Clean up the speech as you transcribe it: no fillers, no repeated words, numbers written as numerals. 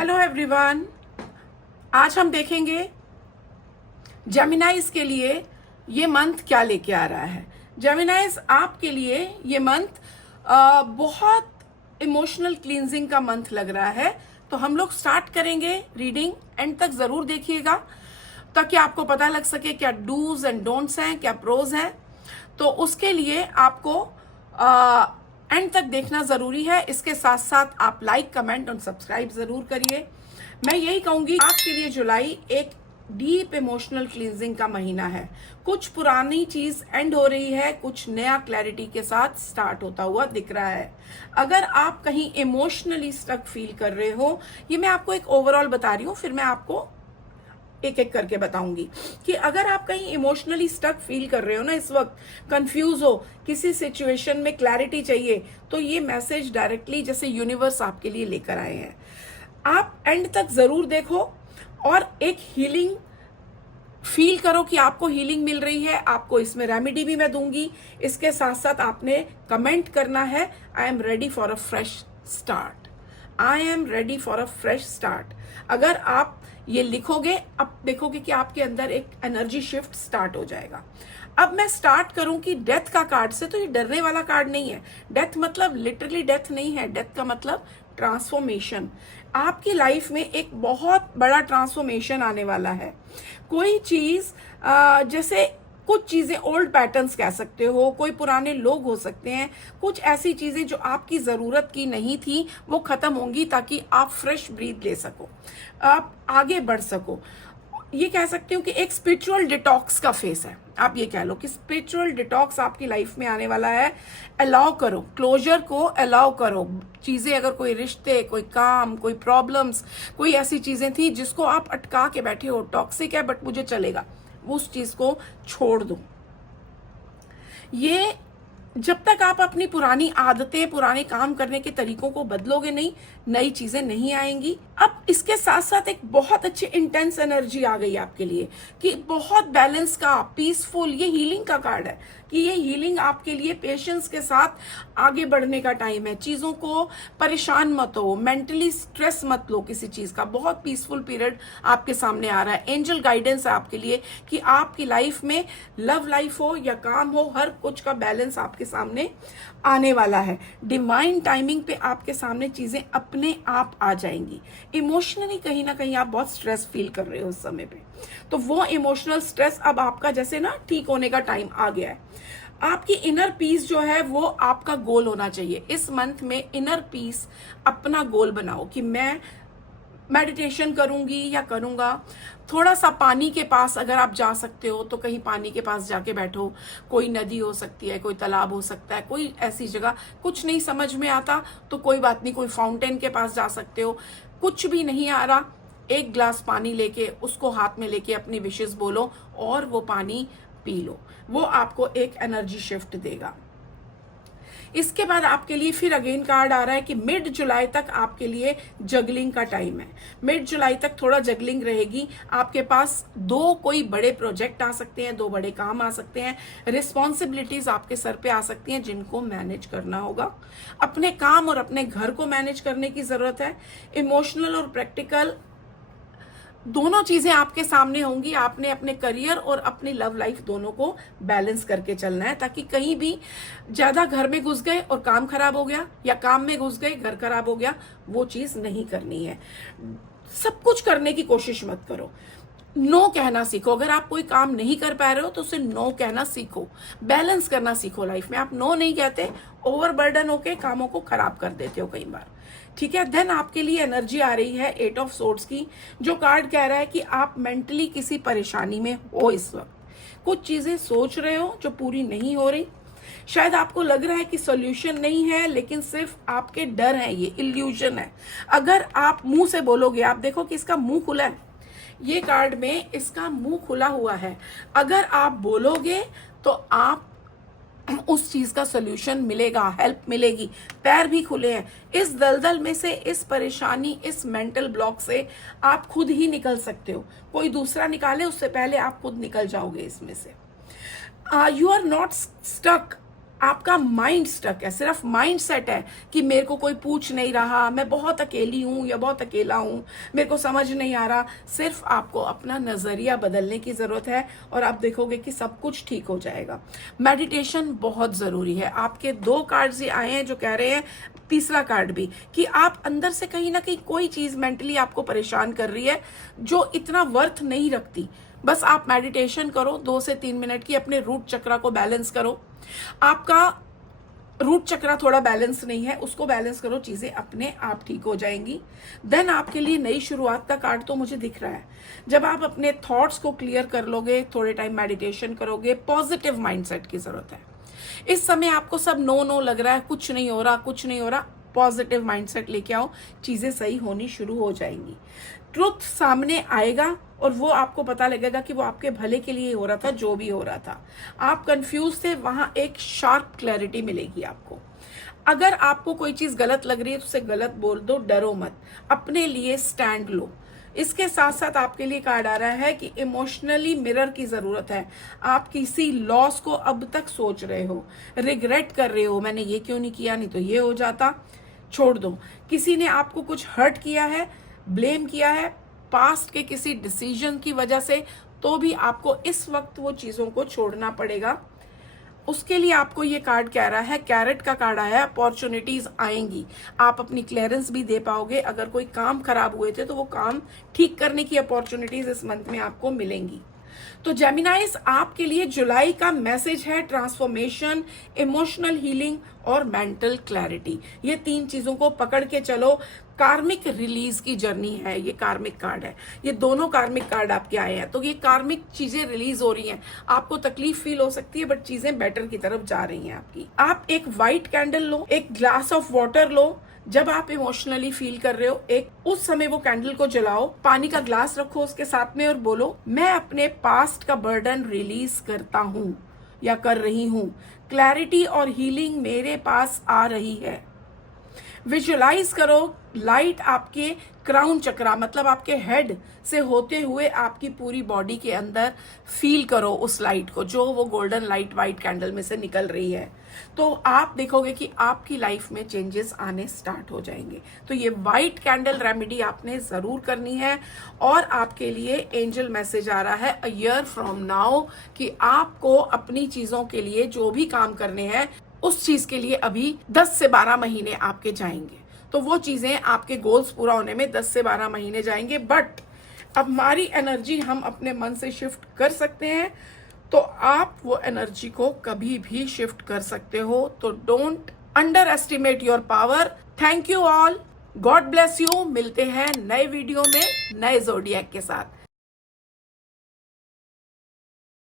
Hello everyone, आज हम देखेंगे जेमिनाइज के लिए ये मंथ क्या लेके आ रहा है। जेमिनाइज आपके लिए ये मंथ बहुत इमोशनल क्लींजिंग का मंथ लग रहा है। तो हम लोग स्टार्ट करेंगे रीडिंग, एंड तक जरूर देखिएगा ताकि आपको पता लग सके क्या डूज एंड डोंट्स हैं, क्या प्रोज हैं। तो उसके लिए आपको एंड तक देखना जरूरी है। इसके साथ साथ आप लाइक, कमेंट और सब्सक्राइब जरूर करिए। मैं यही कहूंगी, आपके लिए जुलाई एक डीप इमोशनल क्लींजिंग का महीना है। कुछ पुरानी चीज एंड हो रही है, कुछ नया क्लैरिटी के साथ स्टार्ट होता हुआ दिख रहा है। अगर आप कहीं इमोशनली स्टक फील कर रहे हो, ये मैं आपको एक ओवरऑल बता रही हूँ, फिर मैं आपको एक एक करके बताऊंगी कि अगर आप कहीं इमोशनली स्टक फील कर रहे हो ना, इस वक्त कंफ्यूज हो, किसी सिचुएशन में क्लैरिटी चाहिए, तो ये मैसेज डायरेक्टली जैसे यूनिवर्स आपके लिए लेकर आए हैं। आप एंड तक जरूर देखो और एक हीलिंग फील करो कि आपको हीलिंग मिल रही है। आपको इसमें रेमेडी भी मैं दूंगी। इसके साथ साथ आपने कमेंट करना है, I am ready for a fresh start. I am ready for a fresh start. अगर आप ये लिखोगे, अब देखोगे कि आपके अंदर एक एनर्जी शिफ्ट स्टार्ट हो जाएगा। अब मैं स्टार्ट करूं कि डेथ का कार्ड से, तो ये डरने वाला कार्ड नहीं है। डेथ मतलब लिटरली डेथ नहीं है। डेथ का मतलब ट्रांसफॉर्मेशन। आपकी लाइफ में एक बहुत बड़ा ट्रांसफॉर्मेशन आने वाला है। कोई चीज जैसे कुछ चीजें ओल्ड पैटर्न्स कह सकते हो, कोई पुराने लोग हो सकते हैं, कुछ ऐसी चीजें जो आपकी जरूरत की नहीं थी वो खत्म होंगी ताकि आप फ्रेश ब्रीथ ले सको, आप आगे बढ़ सको। ये कह सकते हो कि एक स्पिरिचुअल डिटॉक्स का फेस है। आप ये कह लो कि स्पिरिचुअल डिटॉक्स आपकी लाइफ में आने वाला है। अलाउ करो, क्लोजर को अलाउ करो। चीजें, अगर कोई रिश्ते, कोई काम, कोई प्रॉब्लम्स, कोई ऐसी चीजें थी जिसको आप अटका के बैठे हो, टॉक्सिक है बट मुझे चलेगा, वो उस चीज को छोड़ दो। ये जब तक आप अपनी पुरानी आदतें, पुराने काम करने के तरीकों को बदलोगे नहीं, नई चीजें नहीं आएंगी। अब इसके साथ साथ एक बहुत अच्छी इंटेंस एनर्जी आ गई आपके लिए कि बहुत बैलेंस का, पीसफुल, ये हीलिंग का कार्ड है कि ये हीलिंग आपके लिए पेशेंस के साथ आगे बढ़ने का टाइम है। चीजों को परेशान मत हो, मेंटली स्ट्रेस मत लो किसी चीज का। बहुत पीसफुल पीरियड आपके सामने आ रहा है। एंजल गाइडेंस है आपके लिए कि आपकी लाइफ में, लव लाइफ हो या काम हो, हर कुछ का बैलेंस आपके सामने आने वाला है। डिवाइन टाइमिंग पे आपके सामने चीजें अपने आप आ जाएंगी। इमोशनली कहीं ना कहीं आप बहुत स्ट्रेस फील कर रहे हो उस समय पे, तो वो इमोशनल स्ट्रेस अब आपका जैसे ना ठीक होने का टाइम आ गया है। आपकी इनर पीस जो है वो आपका गोल होना चाहिए। इस मंथ में इनर पीस अपना गोल बनाओ कि मैं मेडिटेशन करूंगी या करूंगा। थोड़ा सा पानी के पास अगर आप जा सकते हो तो कहीं पानी के पास जाके बैठो। कोई नदी हो सकती है, कोई तालाब हो सकता है, कोई ऐसी जगह। कुछ नहीं समझ में आता तो कोई बात नहीं, कोई फाउंटेन के पास जा सकते हो। कुछ भी नहीं आ रहा, एक ग्लास पानी लेके उसको हाथ में लेके अपनी विशेस बोलो और वो पानी पी लो। वो आपको एक एनर्जी शिफ्ट देगा। इसके बाद आपके लिए फिर अगेन कार्ड आ रहा है कि मिड जुलाई तक आपके लिए जगलिंग का टाइम है। मिड जुलाई तक थोड़ा जगलिंग रहेगी। आपके पास दो कोई बड़े प्रोजेक्ट आ सकते हैं, दो बड़े काम आ सकते हैं, रिस्पॉन्सिबिलिटीज आपके सर पे आ सकती हैं जिनको मैनेज करना होगा। अपने काम और अपने घर को मैनेज करने की जरूरत है। इमोशनल और प्रैक्टिकल दोनों चीजें आपके सामने होंगी। आपने अपने करियर और अपनी लव लाइफ दोनों को बैलेंस करके चलना है ताकि कहीं भी ज्यादा घर में घुस गए और काम खराब हो गया, या काम में घुस गए घर खराब हो गया, वो चीज नहीं करनी है। सब कुछ करने की कोशिश मत करो। नो कहना सीखो। अगर आप कोई काम नहीं कर पा रहे हो तो उसे नो कहना सीखो। बैलेंस करना सीखो लाइफ में। आप नो नहीं कहते, ओवरबर्डन होके कामों को खराब कर देते हो कई बार। ठीक है। देन आपके लिए एनर्जी आ रही है 8 ऑफ सोर्ड्स की, जो कार्ड कह रहा है कि आप मेंटली किसी परेशानी में हो इस वक्त। कुछ चीजें सोच रहे हो जो पूरी नहीं हो रही। शायद आपको लग रहा है कि सॉल्यूशन नहीं है, लेकिन सिर्फ आपके डर है, ये इल्यूजन है। अगर आप मुंह से बोलोगे, आप देखो कि इसका मुंह खुला है, ये कार्ड में इसका मुंह खुला हुआ है। अगर आप बोलोगे तो आप उस चीज का सॉल्यूशन मिलेगा, हेल्प मिलेगी। पैर भी खुले हैं। इस दलदल में से, इस परेशानी, इस मेंटल ब्लॉक से आप खुद ही निकल सकते हो। कोई दूसरा निकाले उससे पहले आप खुद निकल जाओगे इसमें से। यू आर नॉट स्टक आपका माइंड स्टक है, सिर्फ माइंड सेट है कि मेरे को कोई पूछ नहीं रहा, मैं बहुत अकेली हूं या बहुत अकेला हूं, मेरे को समझ नहीं आ रहा। सिर्फ आपको अपना नजरिया बदलने की जरूरत है और आप देखोगे कि सब कुछ ठीक हो जाएगा। मेडिटेशन बहुत जरूरी है। आपके 2 कार्ड्स ही आए हैं जो कह रहे हैं, तीसरा कार्ड भी, कि आप अंदर से कहीं ना कहीं कोई चीज मेंटली आपको परेशान कर रही है जो इतना वर्थ नहीं रखती। बस आप मेडिटेशन करो 2 से 3 मिनट की, अपने रूट चक्रा को बैलेंस करो। आपका रूट चक्रा थोड़ा बैलेंस नहीं है, उसको बैलेंस करो, चीजें अपने आप ठीक हो जाएंगी। देन आपके लिए नई शुरुआत का कार्ड तो मुझे दिख रहा है। जब आप अपने थॉट्स को क्लियर कर लोगे, थोड़े टाइम मेडिटेशन करोगे, पॉजिटिव माइंडसेट की जरूरत है। इस समय आपको सब नो नो लग रहा है, कुछ नहीं हो रहा, कुछ नहीं हो रहा, पॉजिटिव माइंडसेट लेके आओ, चीजें सही होनी शुरू हो जाएंगी। ट्रुथ सामने आएगा और वो आपको पता लगेगा कि वो आपके भले के लिए हो रहा था, जो भी हो रहा था। आप कंफ्यूज थे, वहां एक शार्प क्लैरिटी मिलेगी आपको। अगर आपको कोई चीज गलत लग रही है तो उसे गलत बोल दो, डरो मत, अपने लिए स्टैंड लो। इसके साथ साथ आपके लिए कार्ड आ रहा है कि इमोशनली मिरर की जरूरत है। आप किसी लॉस को अब तक सोच रहे हो, रिग्रेट कर रहे हो, मैंने ये क्यों नहीं किया, नहीं तो ये हो जाता। छोड़ दो। किसी ने आपको कुछ हर्ट किया है, ब्लेम किया है पास्ट के किसी डिसीजन की वजह से, तो भी आपको इस वक्त वो चीजों को छोड़ना पड़ेगा। उसके लिए आपको ये कार्ड कह रहा है, कैरेट का कार्ड आया है, अपॉर्चुनिटीज आएंगी, आप अपनी क्लियरेंस भी दे पाओगे। अगर कोई काम खराब हुए थे तो वो काम ठीक करने की अपॉर्चुनिटीज इस मंथ में आपको मिलेंगी। तो जेमिनाइज, आपके लिए जुलाई का मैसेज है ट्रांसफॉर्मेशन, इमोशनल हीलिंग और मेंटल क्लैरिटी। ये 3 चीजों को पकड़ के चलो। कार्मिक रिलीज की जर्नी है, ये कार्मिक कार्ड है। ये दोनों कार्मिक कार्ड आपके आए हैं, तो ये कार्मिक चीजें रिलीज हो रही हैं। आपको तकलीफ फील हो सकती है बट चीजें बेटर की तरफ जा रही हैं आपकी। आप एक व्हाइट कैंडल लो, एक ग्लास ऑफ वाटर लो। जब आप इमोशनली फील कर रहे हो, एक उस समय वो कैंडल को जलाओ, पानी का ग्लास रखो उसके साथ में और बोलो, मैं अपने पास्ट का बर्डन रिलीज करता हूं या कर रही हूं। क्लैरिटी और हीलिंग मेरे पास आ रही है। विजुअलाइज करो, लाइट आपके क्राउन चक्रा मतलब आपके हेड से होते हुए आपकी पूरी बॉडी के अंदर फील करो उस लाइट को, जो वो गोल्डन लाइट व्हाइट कैंडल में से निकल रही है। तो आप देखोगे कि आपकी लाइफ में चेंजेस आने स्टार्ट हो जाएंगे। तो ये व्हाइट कैंडल रेमेडी आपने जरूर करनी है। और आपके लिए एंजल मैसेज आ रहा है, अ ईयर फ्रॉम नाउ, कि आपको अपनी चीजों के लिए जो भी काम करने हैं उस चीज के लिए अभी 10 से 12 महीने आपके जाएंगे। तो वो चीजें आपके गोल्स पूरा होने में 10 से 12 महीने जाएंगे। बट अब हमारी एनर्जी हम अपने मन से शिफ्ट कर सकते हैं, तो आप वो एनर्जी को कभी भी शिफ्ट कर सकते हो। तो don't under estimate your power. Thank you all, God bless you. मिलते हैं नए वीडियो में नए ज़ोडिएक के साथ।